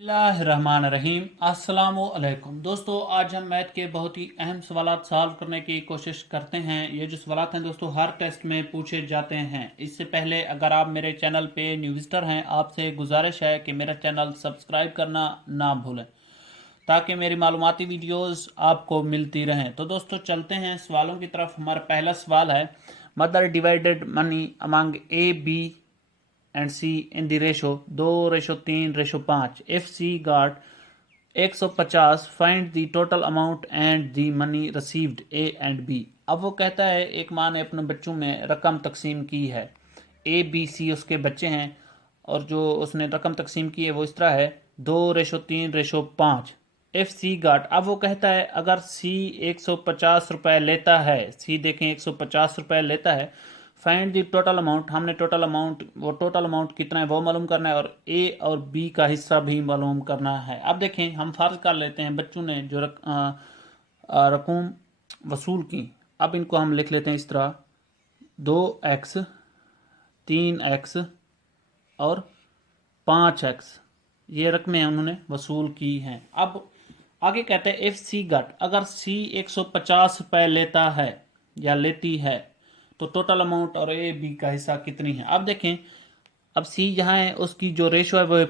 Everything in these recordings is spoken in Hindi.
बिस्मिल्लाहिर्रहमानिर्रहीम। अस्सलामुअलैकुम दोस्तों, आज हम मैथ के बहुत ही अहम सवालात सॉल्व करने की कोशिश करते हैं। ये जो सवालात हैं दोस्तों, हर टेस्ट में पूछे जाते हैं। इससे पहले अगर आप मेरे चैनल पे न्यू विजिटर हैं, आपसे गुजारिश है कि मेरा चैनल सब्सक्राइब करना ना भूलें ताकि मेरी मालूमाती वीडियोस आपको मिलती रहें। तो दोस्तों चलते हैं सवालों की तरफ। हमारा पहला सवाल है, mother divided money among A B and C in the ratio 2:3:5। If C got 150, find the total amount and the money received A and B. अब वो कहता है एक माँ ने अपने बच्चों में रकम तकसीम की है, ए बी सी उसके बच्चे हैं, और जो उसने रकम तकसीम की है वो इस तरह है 2:3:5। इफ सी गॉट, अब वो कहता है अगर सी 150 रुपए लेता है, सी देखें 150 रुपए लेता है, फाइंड दी टोटल अमाउंट, हमने टोटल अमाउंट, वो टोटल अमाउंट कितना है वो मालूम करना है, और ए और बी का हिस्सा भी मालूम करना है। अब देखें, हम फर्ज कर लेते हैं बच्चों ने जो रकूम वसूल की। अब इनको हम लिख लेते हैं इस तरह 2x, 3x और 5x, ये रकमें उन्होंने वसूल की हैं। अब आगे कहते हैं इफ सी गट, अगर सी 150 रुपए लेता है या लेती है तो टोटल अमाउंट और ए बी का हिस्सा कितनी है। अब देखें, अब सी यहाँ है, उसकी जो रेशो है वो है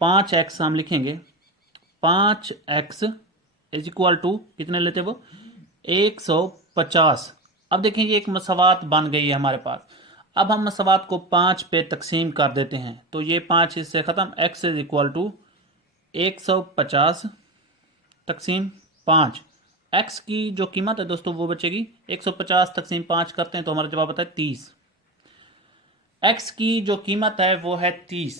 5x हम लिखेंगे। 5x इज इक्वल टू कितने लेते वो 150। अब देखें ये एक मसवात बन गई है हमारे पास। अब हम मसवात को 5 पे तकसीम कर देते हैं तो ये 5 इससे ख़त्म। x इज इक्वल टू 150 तकसीम 5। x की जो कीमत है दोस्तों वो बचेगी 150 तकसीम 5 करते हैं तो हमारा जवाब आता है 30। x की जो कीमत है वो है 30।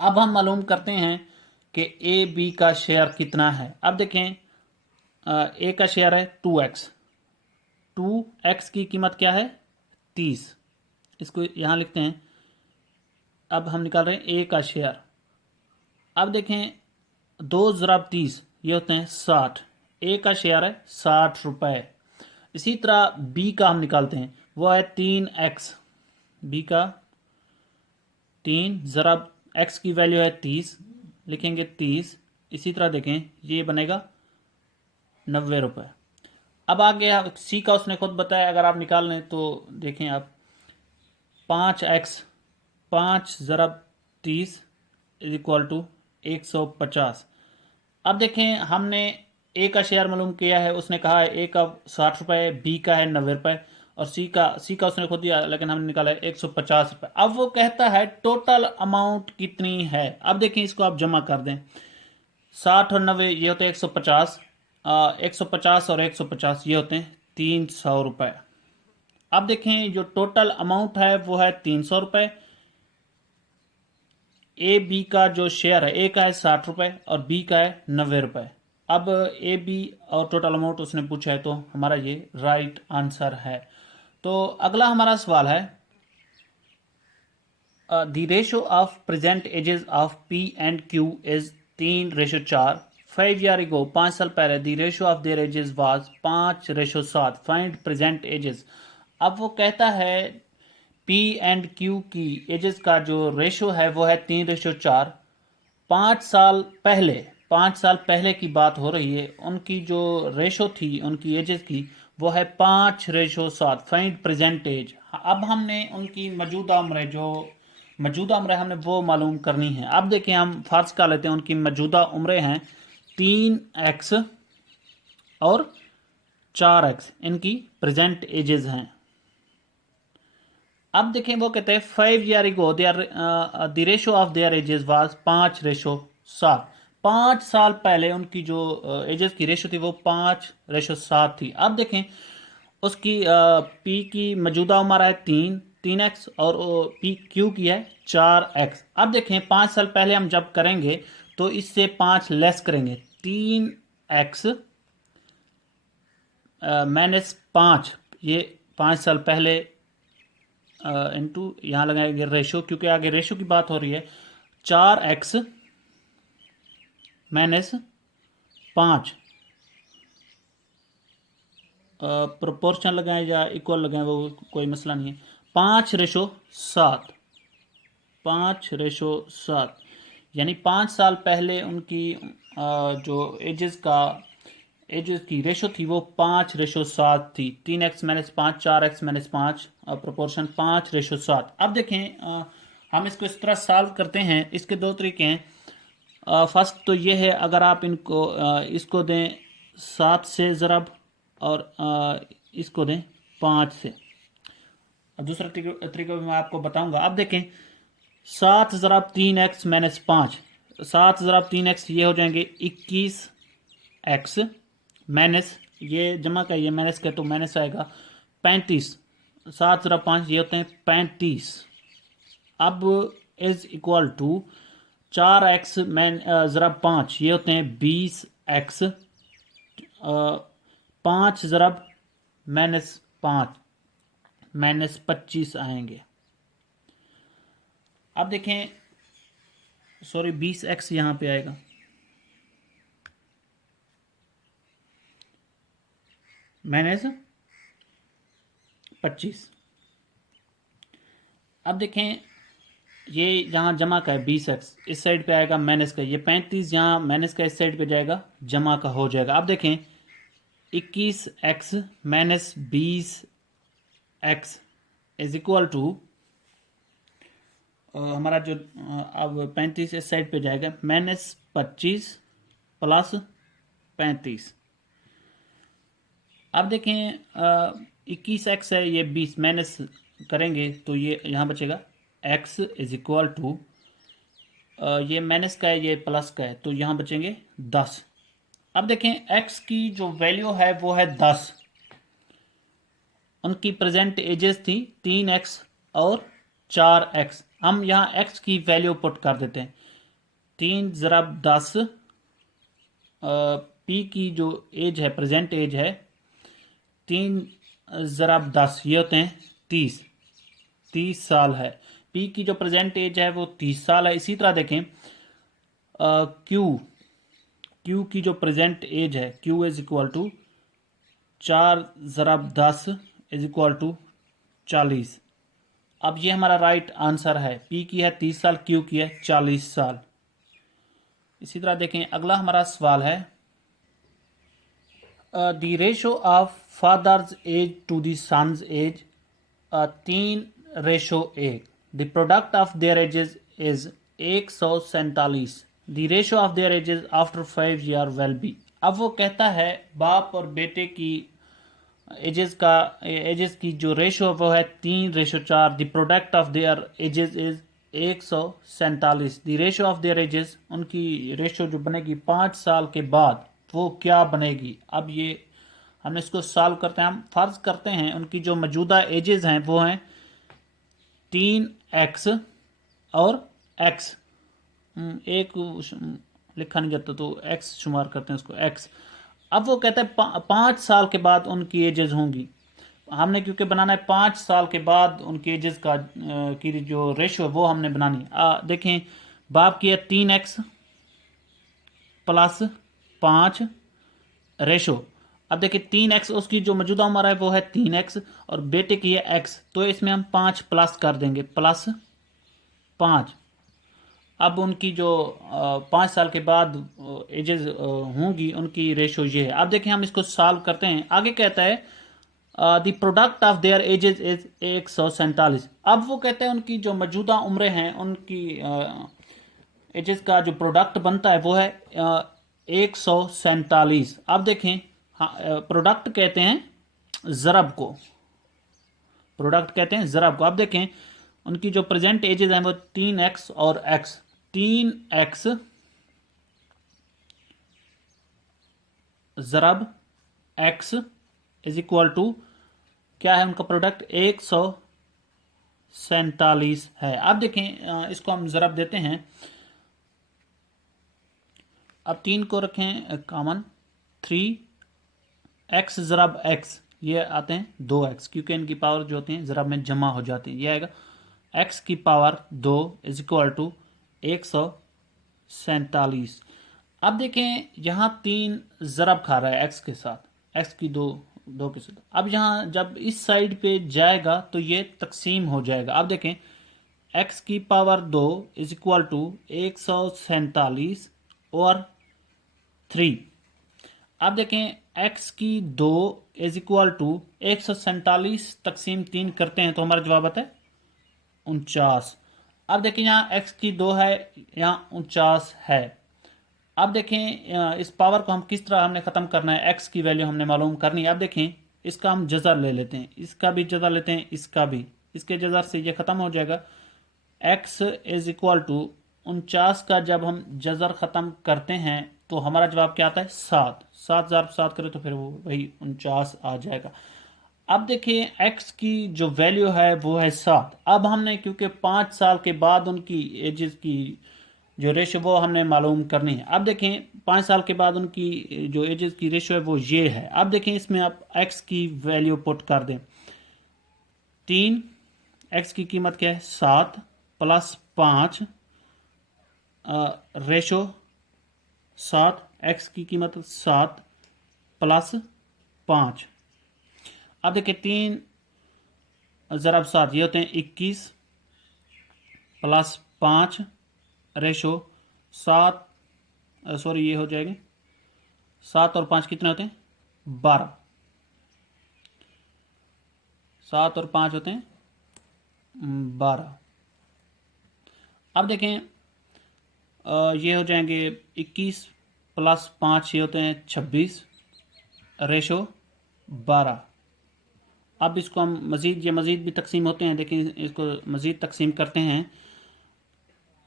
अब हम मालूम करते हैं कि ए बी का शेयर कितना है। अब देखें, ए का शेयर है 2x, 2x की कीमत क्या है 30, इसको यहां लिखते हैं। अब हम निकाल रहे हैं ए का शेयर। अब देखें 2 × 30 ये होते हैं 60, ए का शेयर है 60 रुपए। इसी तरह बी का हम निकालते हैं, वो है 3x, बी का 3 ज़रा x की वैल्यू है 30, लिखेंगे 30। इसी तरह देखें ये बनेगा 90 रुपए। अब आगे सी का उसने खुद बताया, अगर आप निकाल लें तो देखें आप 5x, 5 ज़रा 30 इज इक्वल टू 150। अब देखें हमने ए का शेयर मालूम किया है, उसने कहा है ए का 60 रुपए, बी का है 90 रुपए, और सी का उसने खुद दिया लेकिन हमने निकाला है 150 रुपए। अब वो कहता है टोटल अमाउंट कितनी है। अब देखें इसको आप जमा कर दें, 60 और 90 ये होते हैं 150, 150 और 150 ये होते हैं 300 रुपए। अब देखें जो टोटल अमाउंट है वो है 300 रुपए। ए बी का जो शेयर है, ए का है 60 रुपए और बी का है 90 रुपए। अब ए बी और टोटल अमाउंट उसने पूछा है तो हमारा ये राइट आंसर है। तो अगला हमारा सवाल है, the ratio of present ages of P and Q is 3:4। 5 year ago, 5 साल पहले, the ratio of their edges was 5:7। Find present ages. अब वो कहता है पी एंड क्यू की एजेस का जो रेशो है वो है 3:4। 5 साल पहले की बात हो रही है, उनकी जो रेशो थी उनकी एजेस की वो है 5:7। Find present age. अब हमने उनकी मौजूदा उम्र, जो मौजूदा उम्र हमने वो मालूम करनी है। अब देखें, हम फर्ज कर लेते हैं उनकी मौजूदा उम्रें हैं 3x और 4x, इनकी प्रेजेंट एजेस हैं। अब देखें वो कहते हैं 5 year ago the ratio of their edges was 5:7। 5 साल पहले उनकी जो एजेस की रेशो थी वो 5:7 थी। अब देखें उसकी पी की मौजूदा उम्र है 3x और पी क्यू की है 4x। अब देखें 5 साल पहले हम जब करेंगे तो इससे 5 लेस करेंगे, 3x -5, ये 5 साल पहले इंटू यहाँ लगाएंगे रेशो, क्योंकि आगे रेशो की बात हो रही है। 4x -5, प्रोपोर्शन लगाएं या इक्वल लगाएं वो कोई मसला नहीं है। 5:7, 5:7 यानी 5 साल पहले उनकी जो एजेस की रेशो थी वो 5:7 थी। 3x-5, 4x-5, proportion 5:7। अब देखें, हम इसको इस तरह सॉल्व करते हैं। इसके दो तरीके हैं। फर्स्ट तो ये है, अगर आप इसको दें 7 से ज़रब और इसको दें 5 से। अब दूसरा तरीका भी मैं आपको बताऊंगा। अब देखें, 7 × 3x-5, 7 × 3x ये हो जाएंगे 21x माइनस, ये जमा का ये माइनस का तो माइनस आएगा 35। 7 × 5 ये होते हैं 35। अब इज इक्वल टू 4x ज़रब 5 ये होते हैं 20x, 5 ज़रब -5 -25 आएंगे। अब देखें, सॉरी 20x यहाँ पे आएगा, -25। अब देखें, ये यहाँ जमा का है 20x, इस साइड पे आएगा माइनस का, ये 35 यहाँ माइनस का इस साइड पे जाएगा, जमा का हो जाएगा। अब देखें 21x - 20x is equal to हमारा जो अब 35 इस साइड पे जाएगा, -25 + 35। अब देखें 21x है, ये 20 माइनस करेंगे तो ये यहाँ बचेगा x इज इक्वल टू, ये माइनस का है ये प्लस का है तो यहाँ बचेंगे 10। अब देखें x की जो वैल्यू है वो है 10। उनकी प्रेजेंट एजेस थी 3x और 4x। हम यहाँ x की वैल्यू पुट कर देते हैं। 3 × 10, p की जो एज है, प्रेजेंट एज है 3 × 10 ये होते हैं 30 साल है। p की जो प्रेजेंट एज है वो 30 साल है। इसी तरह देखें q की जो प्रेजेंट एज है, q is equal to 4 × 10 is equal to 40। अब ये हमारा राइट आंसर है। p की है 30 साल, q की है 40 साल। इसी तरह देखें, अगला हमारा सवाल है the ratio of father's age to the son's age 3:1। The product of their ages is 147। The ratio of their ages after 5 year will be. अब वो कहता है बाप और बेटे की एजेस की जो रेशो है वो है 3:4। The product of their ages is 147। The ratio of their edges, उनकी रेशो जो बनेगी 5 साल के बाद वो क्या बनेगी। अब ये हम इसको सॉल्व करते हैं। हम फर्ज करते हैं उनकी जो मौजूदा एजेस हैं वो हैं 3x और x, एक लिखा नहीं जाता तो x शुमार करते हैं उसको x। अब वो कहता है 5 साल के बाद उनकी एजेस होंगी। हमने क्योंकि बनाना है 5 साल के बाद उनकी एजेस की जो रेशो है वो हमने बनानी है। देखें, बाप की है 3x + 5 रेशो। अब देखिए 3x उसकी जो मौजूदा उम्र है वो है 3x और बेटे की है x, तो इसमें हम 5 प्लस कर देंगे, +5। अब उनकी जो 5 साल के बाद एजेस होंगी उनकी रेशो ये है। अब देखें, हम इसको सॉल्व करते हैं। आगे कहता है the product of their ages is 147। अब वो कहते हैं उनकी जो मौजूदा उम्रें हैं उनकी एजेस का जो प्रोडक्ट बनता है वो है 147। अब देखें, प्रोडक्ट कहते हैं ज़रब को, प्रोडक्ट कहते हैं ज़रब को। अब देखें, उनकी जो प्रेजेंट एजेस हैं वो 3x और x। 3x ज़रब x इज इक्वल टू क्या है, उनका प्रोडक्ट 147 है। अब देखें, इसको हम ज़रब देते हैं। अब 3 को रखें कॉमन, 3x ज़रब x ये आते हैं 2x, क्योंकि इनकी पावर जो होती है ज़रब में जमा हो जाती है। ये आएगा x की पावर 2 इज इक्वल टू 147। अब देखें, यहाँ 3 ज़रब खा रहा है x के साथ, x की 2 के साथ। अब यहाँ जब इस साइड पे जाएगा तो ये तकसीम हो जाएगा। अब देखें x की पावर 2 इज इक्वल टू 147 और 3। अब देखें x की 2 इज इक्वल टू 147 तकसीम 3 करते हैं तो हमारा जवाब आता है 49। अब देखें यहाँ x की 2 है, यहाँ 49 है। अब देखें इस पावर को हम किस तरह हमने ख़त्म करना है, x की वैल्यू हमने मालूम करनी है। अब देखें इसका हम जज़र ले लेते हैं, इसका भी जज़र लेते हैं, इसका भी, इसके जज़र से ये ख़त्म हो जाएगा। x इज इक्वल टू 49 का जब हम जज़र ख़त्म करते हैं तो हमारा जवाब क्या आता है 7। 7 ज़ार 7 करें तो फिर वो वही 49 आ जाएगा। अब देखिए x की जो वैल्यू है वो है 7। अब हमने क्योंकि 5 साल के बाद उनकी एजेस की जो रेशो वो हमने मालूम करनी है। अब देखें 5 साल के बाद उनकी जो एजेस की रेशो है वो ये है। अब देखें इसमें आप x की वैल्यू पुट कर दें 3, x की कीमत क्या है 7 प्लस 5 रेशो 7, x की कीमत 7 प्लस 5। अब देखिए 3 ज़रब 7 ये होते हैं 21 प्लस 5 रेशो 7, सॉरी ये हो जाएंगे 7 और 5 कितने होते हैं 12। 7 और 5 होते हैं 12। अब देखें ये हो जाएंगे 21 प्लस 5 ये होते हैं 26 रेशो 12। अब इसको हम मज़ीद, ये मज़ीद भी तकसीम होते हैं, लेकिन इसको मज़ीद तकसीम करते हैं।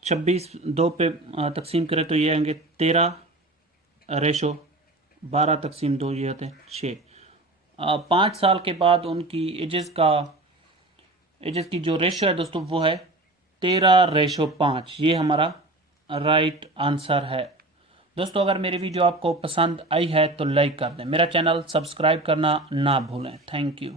26 2 पे तकसीम करें तो ये आएंगे 13 रेशो 12 तकसीम 2 ये होते हैं 6। 5 साल के बाद उनकी एजेस की जो रेशो है दोस्तों वो है 13:5। ये हमारा राइट आंसर है। दोस्तों अगर मेरी वीडियो आपको पसंद आई है तो लाइक कर दें, मेरा चैनल सब्सक्राइब करना ना भूलें। Thank you.